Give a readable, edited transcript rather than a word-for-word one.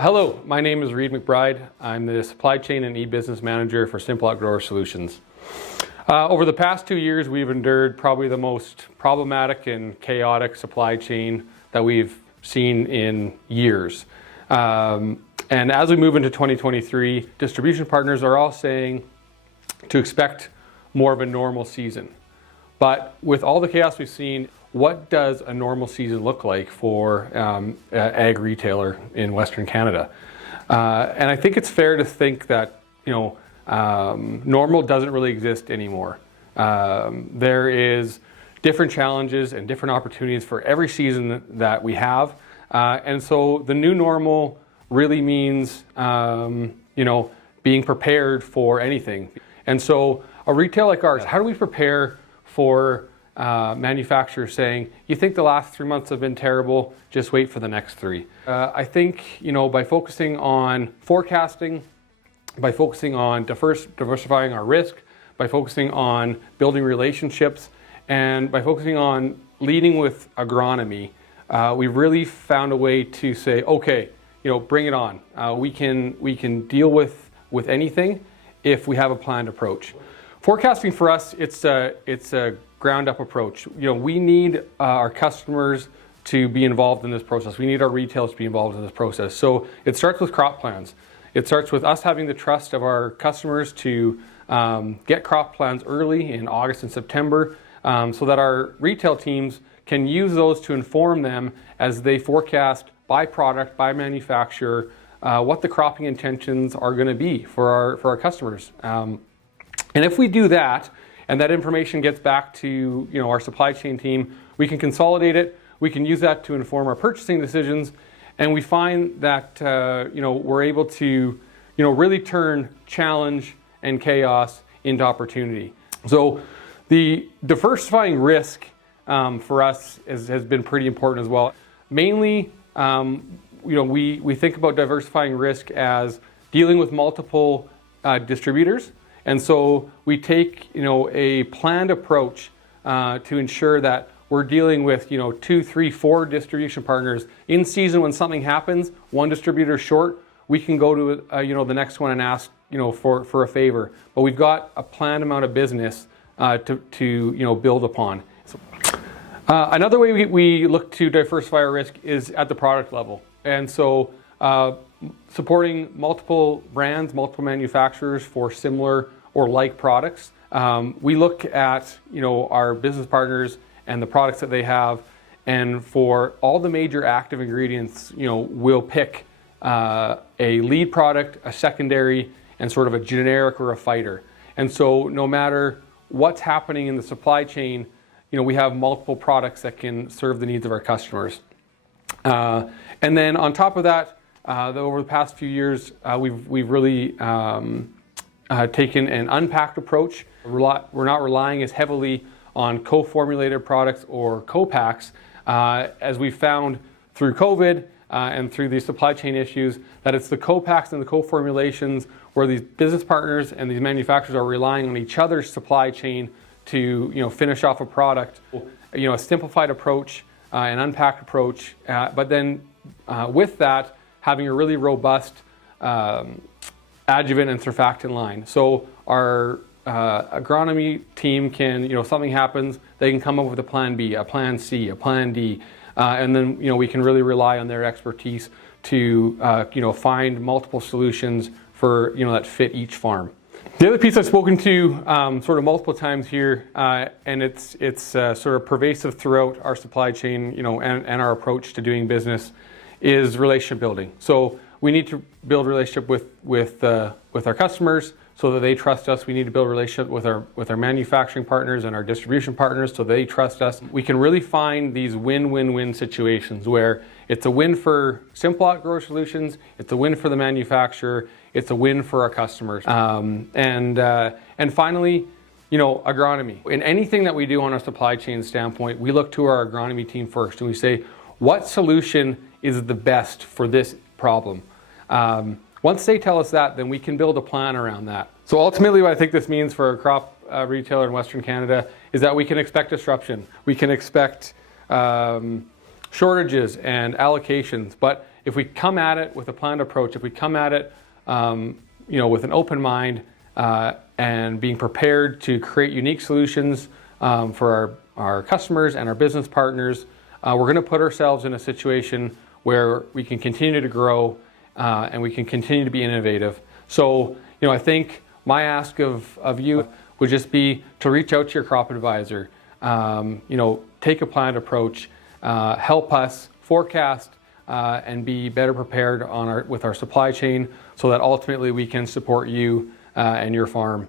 Hello, my name is Reid McBride. I'm the Supply Chain and E-Business Manager for Simplot Grower Solutions. Over the past 2 years, we've endured probably the most problematic and chaotic supply chain that we've seen in years. And as we move into 2023, distribution partners are all saying to expect more of a normal season. But with all the chaos we've seen, what does a normal season look like for an ag retailer in Western Canada? And I think it's fair to think that normal doesn't really exist anymore. There is different challenges and different opportunities for every season that we have, and so the new normal really means being prepared for anything. And so a retail like ours, how do we prepare for manufacturers saying, you think the last 3 months have been terrible, just wait for the next 3. I think, by focusing on forecasting, by focusing on diversifying our risk, by focusing on building relationships, and by focusing on leading with agronomy, we really found a way to say, okay, bring it on. We can deal with anything if we have a planned approach. Forecasting for us, it's a ground-up approach. We need our customers to be involved in this process. We need our retailers to be involved in this process. So it starts with crop plans. It starts with us having the trust of our customers to get crop plans early in August and September, so that our retail teams can use those to inform them as they forecast by product, by manufacturer, what the cropping intentions are going to be for our customers. And if we do that, and that information gets back to our supply chain team, we can consolidate it, we can use that to inform our purchasing decisions, and we find that we're able to really turn challenge and chaos into opportunity. So the diversifying risk for us has been pretty important as well. Mainly, we think about diversifying risk as dealing with multiple distributors. And so we take a planned approach to ensure that we're dealing with 2, 3, 4 distribution partners in season. When something happens, one distributor short, we can go to the next one and ask for a favor. But we've got a planned amount of business to build upon. Another way we look to diversify our risk is at the product level, and so supporting multiple brands, multiple manufacturers for similar or like products. We look at our business partners and the products that they have, and for all the major active ingredients, we'll pick a lead product, a secondary, and sort of a generic or a fighter. And so no matter what's happening in the supply chain, we have multiple products that can serve the needs of our customers. And then on top of that, over the past few years, we've really taken an unpacked approach. We're not relying as heavily on co-formulated products or co-packs, as we found through COVID and through these supply chain issues, that it's the co-packs and the co-formulations where these business partners and these manufacturers are relying on each other's supply chain to finish off a product. A simplified approach, an unpacked approach, but then with that, having a really robust adjuvant and surfactant line. So our agronomy team can, if something happens, they can come up with a plan B, a plan C, a plan D, and then we can really rely on their expertise to find multiple solutions for that fit each farm. The other piece I've spoken to sort of multiple times here, and it's sort of pervasive throughout our supply chain, and our approach to doing business, is relationship building. So we need to build relationship with our customers so that they trust us. We need to build a relationship with our manufacturing partners and our distribution partners so they trust us. We can really find these win-win-win situations where it's a win for Simplot Grower Solutions, it's a win for the manufacturer, it's a win for our customers. And finally, agronomy. In anything that we do on a supply chain standpoint, we look to our agronomy team first and we say, what solution is the best for this problem? Once they tell us that, then we can build a plan around that. So ultimately what I think this means for a crop retailer in Western Canada is that we can expect disruption. We can expect shortages and allocations, but if we come at it with a planned approach, if we come at it with an open mind and being prepared to create unique solutions for our customers and our business partners, we're going to put ourselves in a situation where we can continue to grow and we can continue to be innovative. So, I think my ask of you would just be to reach out to your crop advisor, take a planned approach, help us forecast and be better prepared with our supply chain so that ultimately we can support you and your farm